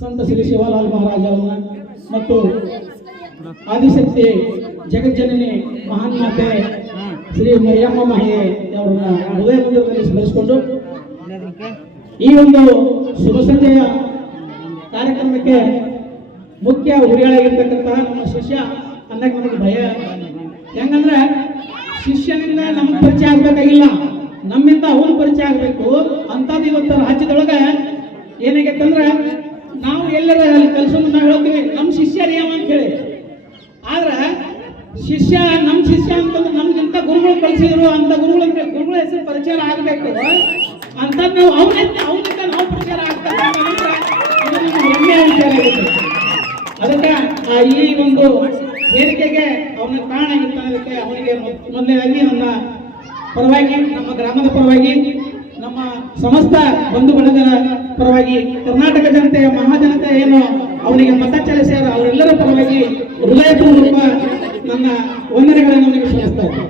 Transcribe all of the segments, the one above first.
ಸಂತ ಶ್ರೀ ಶಿವಲಾಲ್ ಮಹಾರಾಜ ಅವರನ್ನ ಮತ್ತು ಆದಿಶಕ್ತಿ ಜಗಜ್ಜನನಿ ಮಹಾನ್ ಮಾತೆ ಶ್ರೀ ಮರಿಯಮ್ಮ ಮಹೆ ಅವರನ್ನ ಹೃದಯ ಮಂದಿರದಲ್ಲಿ ಸ್ಮರಿಸಿಕೊಂಡು ಈ ಒಂದು ಶುಭ ಸಂಜೆಯ ಕಾರ್ಯಕ್ರಮಕ್ಕೆ ಮುಖ್ಯ ಹುರಿಯಾಳಾಗಿರ್ತಕ್ಕಂತಹ ನಮ್ಮ ಶಿಷ್ಯ ಅನ್ನಕ್ಕೆ ನಮಗೆ ಭಯ. ಹೆಂಗಂದ್ರೆ ಶಿಷ್ಯನಿಂದ ನಮ್ಗೆ ಪರಿಚಯ ಆಗ್ಬೇಕಾಗಿಲ್ಲ, ನಮ್ಮಿಂದ ಅವನು ಪರಿಚಯ ಆಗ್ಬೇಕು. ಅಂಥದ್ದು ಇವತ್ತು ರಾಜ್ಯದೊಳಗೆ ಏನಾಗೈತಂದ್ರೆ ನಾವು ಎಲ್ಲರ ಅಲ್ಲಿ ಕಲ್ಸೋದು ನಾವು ಹೇಳ್ತೀವಿ ನಮ್ಮ ಶಿಷ್ಯ ನಿಯಮ ಅಂತ ಹೇಳಿ. ಆದ್ರೆ ಶಿಷ್ಯ ನಮ್ಮ ಶಿಷ್ಯ ಅಂತಂದ್ರೆ ನಮ್ಗಿಂತ ಗುರುಗಳು ಕಲಿಸಿದ್ರು ಅಂತ ಗುರುಗಳ ಹೆಸರು ಪರಿಚಯ ಆಗಬೇಕು. ಅಂಥದ್ದು ನಾವು ಅವನಿಂದ ನಾವು ಪರಿಚಯ ಆಗ್ತಾರೆ. ಹೆಮ್ಮೆಯ ವಿಚಾರ ಆಗುತ್ತೆ. ಅದಕ್ಕೆ ಈ ಒಂದು ವೇದಿಕೆಗೆ ಅವನ ಕಾರಣ ಆಗಿರ್ತಾನೆ. ಅವನಿಗೆ ಮೊದಲನೇದಾಗಿ ನನ್ನ ಪರವಾಗಿ, ನಮ್ಮ ಗ್ರಾಮದ ಪರವಾಗಿ, ನಮ್ಮ ಸಮಸ್ತ ಬಂಧು ಬಳಗದ ಪರವಾಗಿ, ಕರ್ನಾಟಕ ಜನತೆಯ ಮಹಾಜನತೆ ಏನು ಅವನಿಗೆ ಮತ ಚಲಿಸ್ಯಾರ ಅವರೆಲ್ಲರ ಪರವಾಗಿ ಹೃದಯಪೂರ್ವಕ ನನ್ನ ವಂದನೆಗಳನ್ನು ಅವನಿಗೆ ಸಲ್ಲಿಸ್ತಾ ಇದ್ದೆ.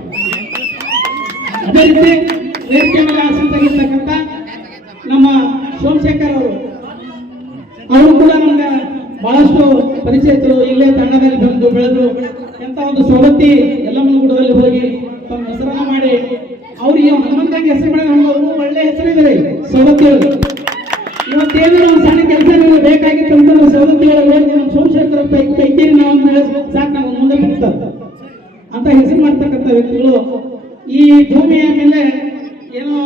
ಅದೇ ರೀತಿ ವೇದಿಕೆ ಮೇಲೆ ಆಸಕ್ತರಾಗಿರ್ತಕ್ಕಂಥ ನಮ್ಮ ಸೋಮಶೇಖರ್ ಅವರು ಕೂಡ ನಮ್ಗೆ ಬಹಳಷ್ಟು ಪರಿಚಯಿತರು. ಇಲ್ಲೇ ತಂಡದಲ್ಲಿ ಬಂದು ಬೆಳೆದು ಎಂತ ಒಂದು ಸವಲತ್ತಿ ಯಲ್ಲಮ್ಮನಗುಡ್ಡದಲ್ಲಿ ಹೋಗಿ ತಮ್ಮ ಹೆಸರನ್ನ ಮಾಡಿ ಅವ್ರಿಗೆ ಹನುಮಂತಂಗೆ ಹೆಸರು ಮಾಡಿ ನಮ್ಗೆ ಒಳ್ಳೆ ಹೆಸರಿದ್ದಾರೆ ಸವಲತ್ತಿಗಳು. ಇವತ್ತೇನು ಒಂದು ಸಣ್ಣ ಕೆಲಸ ಬೇಕಾಗಿತ್ತು ಅಂತ ಸವಲತ್ತಿಗಳು ನಮ್ಮ ಸೋಮಶೇಖರ ಪೈಕಿ ನಾವು ಸಾಕು ನಾವು ಮುಂದೆ ಬರ್ತಾರೆ ಅಂತ ಹೆಸರು ಮಾಡ್ತಕ್ಕಂಥ ವ್ಯಕ್ತಿಗಳು ಈ ಭೂಮಿಯ ಮೇಲೆ ಏನೋ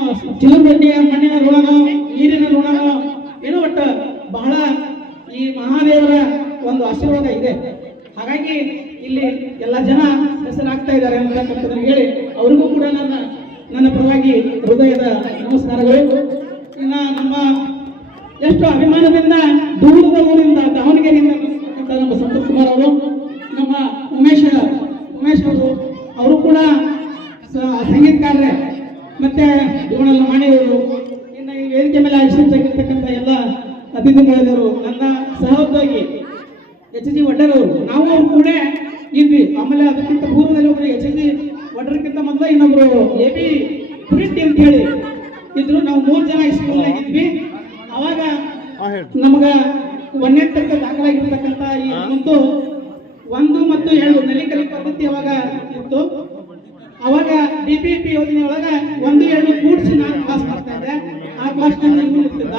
ಚಿಲುಬಡ್ಡಿಯ ಮಣ್ಣಿನ ಋಣನೋ ನೀರಿನ ಋಣನೋ ಏನೋ ಒಟ್ಟು ಬಹಳ ಈ ಮಹಾದೇವರ ಒಂದು ಆಶೀರ್ವಾದ ಇದೆ. ಹಾಗಾಗಿ ಇಲ್ಲಿ ಎಲ್ಲ ಜನ ಹೆಸರಾಗ್ತಾ ಇದ್ದಾರೆ ಅಂತಕ್ಕಂಥದ್ದನ್ನು ಹೇಳಿ ಅವ್ರಿಗೂ ಕೂಡ ನನ್ನ ಪರವಾಗಿ ಹೃದಯದ ನಮಸ್ಕಾರಗಳು. ಇನ್ನು ನಮ್ಮ ಎಷ್ಟು ಅಭಿಮಾನದಿಂದ ದೂರದ ಊರಿಂದ ದಾವಣಗೆರೆಯಿಂದ ನಮ್ಮ ಸಂತೋಷ್ ಕುಮಾರ್ ಅವರು, ನಮ್ಮ ಉಮೇಶ್ ಅವರು ಕೂಡ ಸಂಗೀತಕಾರರೇ, ಮತ್ತೆ ಡಿವಣಲ್ಲ ಮಾಣಿಯವರು, ಇನ್ನು ಈ ವೇದಿಕೆ ಮೇಲೆ ಆಶಿಸಿರ್ತಕ್ಕಂಥ ಎಲ್ಲ ಅತಿಥಿಗಳಿದ್ದರು, ನನ್ನ ಸಹೋದ್ಯೋಗಿ HG ವಡ್ಡರವರು, ನಾವು ಅವ್ರು ಕೂಡ ಇದ್ವಿ. ಆಮೇಲೆ ಅದಕ್ಕಿಂತ ಪೂರ್ವದಲ್ಲಿ ಒಬ್ಬರು HG ವಡ್ಡರ್ಕಿಂತ ಮೊದಲ ಇನ್ನೊಬ್ರು AB ಪ್ರಿಂಟ್ ಅಂತ ಹೇಳಿ ಇದ್ರು. ನಾವು 3 ಜನ ಸ್ಕೂಲ್ನಾಗ ಇದ್ವಿ. ಅವಾಗ ನಮಗ 1ನೇ ತರಗತಿ ದಾಖಲಾಗಿರ್ತಕ್ಕಂಥ ಈ ಒಂದು 1 ಮತ್ತು 2 ನಲಿಕಲಿ ಪದ್ಧತಿ ಅವಾಗ ಇತ್ತು. ಅವಾಗ DPP ಯೋಜನೆ ಒಳಗ 1, 2 ಕೂಡಿಸಿ ನಾನು ಕ್ಲಾಸ್ ಮಾಡ್ತಾ ಇದ್ದೆ. ಆ ಕ್ಲಾಸ್ನಲ್ಲಿ ಇರ್ತಿದ್ದ.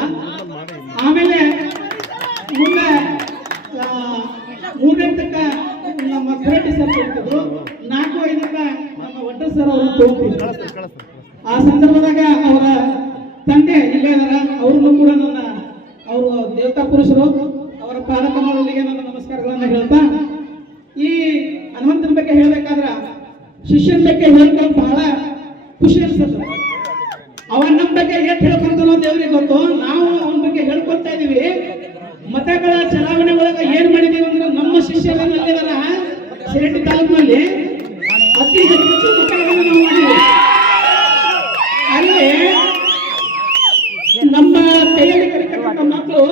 ಆಮೇಲೆ ಮುಂದೆ 3ನೇ ತಕ್ಕ ನಮ್ಮ ಕರಾಟೆ ಸರ್ ಇರ್ತಿದ್ರು. 4, 5ಕ್ಕ ನಮ್ಮ ವಡ್ಡರ್ ಸರ್ ಅವರು ತಗೋತಿದ್ರು. ಆ ಸಂದರ್ಭದಾಗ ಅವರ ತಂದೆ ಇಲ್ಲೇ ಇದಾರ, ಅವ್ರನ್ನು ಕೂಡ ಅವರು ದೇವತಾ ಪುರುಷರು, ಅವರ ಪಾದಕಮಲಗಳಿಗೆ ನನ್ನ ನಮಸ್ಕಾರಗಳನ್ನು ಹೇಳ್ತಾ, ಈ ಹನುಮಂತನ ಬಗ್ಗೆ ಹೇಳ್ಬೇಕಾದ್ರ ಶಿಷ್ಯನ ಬಗ್ಗೆ ಹೇಳ್ಕೊಂಡು ಬಹಳ ಖುಷಿ ಅನ್ಸುತ್ತೆ. ಅವನ ನಮ್ಮ ಬಗ್ಗೆ ಎಷ್ಟು ಹೇಳ್ಕೊಂತಾನೋ ದೇವ್ರಿಗೆ ಗೊತ್ತು. ನಾವು ಅವನ ಬಗ್ಗೆ ಹೇಳ್ಕೊಳ್ತಾ ಇದೀವಿ. ಮತಗಳ ಚಲಾವಣೆ ಒಳಗ ಏನ್ ಮಾಡಿದೀವಿ ಅಂದ್ರೆ ನಮ್ಮ ಶಿಷ್ಯರಲ್ಲಿದಾರ ಶಿರಟ್ಟಿ ತಾಲೂಕಿನಲ್ಲಿ ಅತಿ ಹೆಚ್ಚು ಮತಗಳನ್ನು ನಾವು ಮಾಡಿದ್ವಿ. ಅಲ್ಲಿ ನಮ್ಮ ಕೈಯಲ್ಲಿ ಕಲಿತಕ್ಕಂಥ ಮಕ್ಕಳು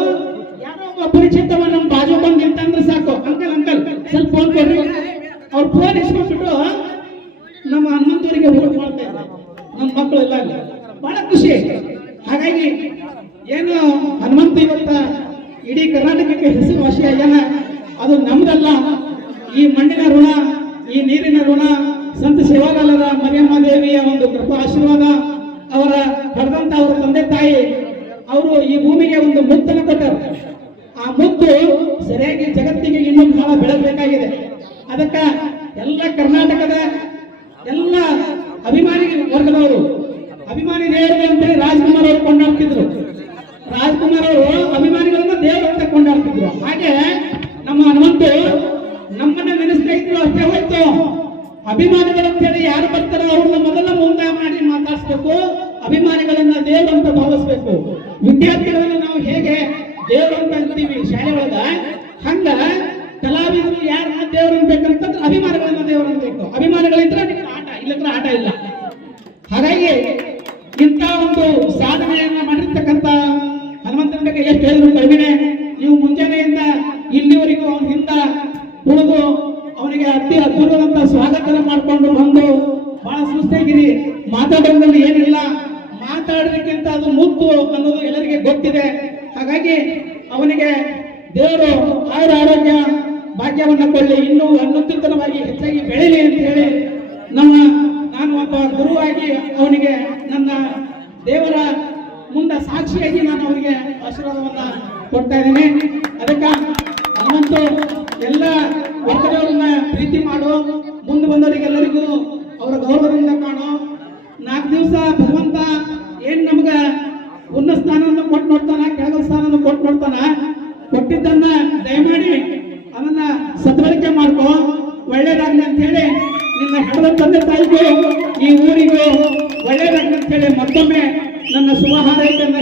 ಯಾರೋ ಒಬ್ಬ ಅಪರಿಚಿತವ ನಮ್ಮ ಬಾಜು ಬಂದು ನಿಂತಂದ್ರೆ ಸಾಕು, ಅಂಕಲ್ ಸ್ವಲ್ಪ ಫೋನ್ ಕೊಡ್ರಿ, ಅವ್ರು ಫೋನ್ ಇಸ್ಕೊಂಡ್ಬಿಟ್ಟು ನಮ್ಮ ಹನುಮಂತೂರಿಗೆ ಓಟ್ ಮಾಡ್ತಾ ಇದ್ದಾರೆ ನಮ್ಮ ಮಕ್ಕಳೆಲ್ಲ. ಬಹಳ ಖುಷಿ. ಹಾಗಾಗಿ ಏನು ಹನುಮಂತ ಇವತ್ತ ಇಡೀ ಕರ್ನಾಟಕಕ್ಕೆ ಹೆಸರುವಾಸಿಯಾಗ್ಯಾನ. ಅದು ನಮ್ದಲ್ಲ, ಈ ಮಣ್ಣಿನ ಋಣ, ಈ ನೀರಿನ ಋಣ, ಸಂತ ಸೇವಾಲಾಲರ ಮರಿಯಮ್ಮ ದೇವಿಯ ಒಂದು ಕೃಪಾ ಆಶೀರ್ವಾದ, ಅವರ ಪಡೆದಂತ ಅವರ ತಂದೆ ತಾಯಿ ಅವರು ಈ ಭೂಮಿಗೆ ಒಂದು ಮುತ್ತನ್ನು ಕೊಟ್ಟರು. ಆ ಮುತ್ತು ಸರಿಯಾಗಿ ಜಗತ್ತಿಗೆ ಇನ್ನೂ ಬಹಳ ಬೆಳಗಬೇಕಾಗಿದೆ. ಅದಕ್ಕ ಎಲ್ಲ ಕರ್ನಾಟಕದ ಎಲ್ಲ ಅಭಿಮಾನಿ ವರ್ಗದವರು, ಅಭಿಮಾನಿ ದೇವರು ಅಂತೇಳಿ ರಾಜ್ಕುಮಾರ್ ಅವರು ಕೊಂಡಾಡ್ತಿದ್ರು. ರಾಜ್ಕುಮಾರ್ ಅವರು ಅಭಿಮಾನಿಗಳನ್ನ ದೇವರು ಅಂತ ಕೊಂಡಾಡ್ತಿದ್ರು. ಹಾಗೆ ನಮ್ಮ ಹನುಮಂತ ನಮ್ಮನ್ನ ನೆನೆಸ್ತಾ ಇದ್ರು. ಅಷ್ಟೇ ಹೋಯ್ತು, ಅಭಿಮಾನಿಗಳಂತೇಳಿ ಯಾರು ಬರ್ತಾರೋ ಅವ್ರನ್ನ ಮೊದಲ ಮುಂದೆ ಮಾಡಿ ಮಾತಾಡಿಸ್ಬೇಕು, ಅಭಿಮಾನಿಗಳನ್ನ ದೇವರು ಅಂತ ಭಾವಿಸ್ಬೇಕು. ವಿದ್ಯಾರ್ಥಿಗಳನ್ನ ನಾವು ಹೇಗೆ ದೇವರು ಅಂತ ಅಂತೀವಿ ಶಾಲೆ ಒಳಗ, ಹಂಗ ಕಲಾವಿದರು ಯಾರನ್ನ ದೇವರು ಅನ್ಬೇಕಂತಂದ್ರೆ ಅಭಿಮಾನಿಗಳನ್ನ ದೇವರು ಅನ್ಬೇಕು. ಅಭಿಮಾನಿಗಳಿದ್ರೆ ಆಟ, ಇಲ್ಲಂದ್ರೆ ಆಟ ಇಲ್ಲ. ಹಾಗಾಗಿ ಇಂಥ ಒಂದು ಸಾಧನೆಯನ್ನ ಮಾಡಿರ್ತಕ್ಕಂಥ ಹನುಮಂತನ ಬಗ್ಗೆ ಎಷ್ಟು ಹೇಳಿದ್ರು ಕಡಿಮೆ. ನೀವು ಮುಂಜಾನೆಯಿಂದ ಇಲ್ಲಿವರೆಗೂ ಅವನ ಹಿಂದ ಉಳಿದು ಅವನಿಗೆ ಅತಿ ಅದ್ಭುತವಾದಂತ ಸ್ವಾಗತ ಮಾಡಿಕೊಂಡು ಬಂದು ಬಹಳ ಸುಸ್ತಾಗಿರಿ. ಮಾತಾಡೋದ್ರಲ್ಲಿ ಏನಿಲ್ಲ, ಮಾತಾಡೋದಕ್ಕಿಂತ ಅದು ಮುತ್ತು ಅನ್ನೋದು ಎಲ್ಲರಿಗೆ ಗೊತ್ತಿದೆ. ಹಾಗಾಗಿ ಅವನಿಗೆ ದೇವರು ಆಯುರ ಆರೋಗ್ಯ ಭಾಗ್ಯವನ್ನು ಕೊಳ್ಳಿ, ಇನ್ನೂ ಉನ್ನತವಾಗಿ ಹೆಚ್ಚಾಗಿ ಬೆಳೀಲಿ ಅಂತ ಹೇಳಿ ನಾನು ಒಬ್ಬ ಗುರುವಾಗಿ ಅವನಿಗೆ ನನ್ನ ದೇವರ ಮುಂದೆ ಸಾಕ್ಷಿಯಾಗಿ ನಾನು ಅವರಿಗೆ ಆಶೀರ್ವಾದವನ್ನ ಕೊಡ್ತಾ ಇದ್ದೇನೆ. ಅದಕ್ಕೆ ಹನುಮಂತು ಎಲ್ಲ ವರ್ಗದವರನ್ನ ಪ್ರೀತಿ ಮಾಡು, ಮುಂದೆ ಬಂದವರಿಗೆಲ್ಲರಿಗೂ ಅವರ ಗೌರವದಿಂದ ಕಾಣು. 4 ದಿವಸ ಭಗವಂತ ಏನ್ ನಮ್ಗ ಉನ್ನತ ಸ್ಥಾನವನ್ನು ಕೊಟ್ಟು ನೋಡ್ತಾನ, ಕೆಳಗಲ ಸ್ಥಾನವನ್ನು ಕೊಟ್ಟು ನೋಡ್ತಾನ. ಕೊಟ್ಟಿದ್ದನ್ನ ದಯಮಾಡಿ ಅದನ್ನ ಸದ್ಬಳಕೆ ಮಾಡ್ಕೋ, ಒಳ್ಳೇದಾಗ್ಲಿ ಅಂತ ಹೇಳಿ ನಿನ್ನ ಹೆಡದ ತಂದೆ ತಾಯಿಗೂ ಈ ಊರಿಗೂ ಒಳ್ಳೇದಾಗ್ಲಿ ಅಂತ ಹೇಳಿ ಮತ್ತೊಮ್ಮೆ ನನ್ನ ಶುಭ ಹಾರೈಕೆಯನ್ನು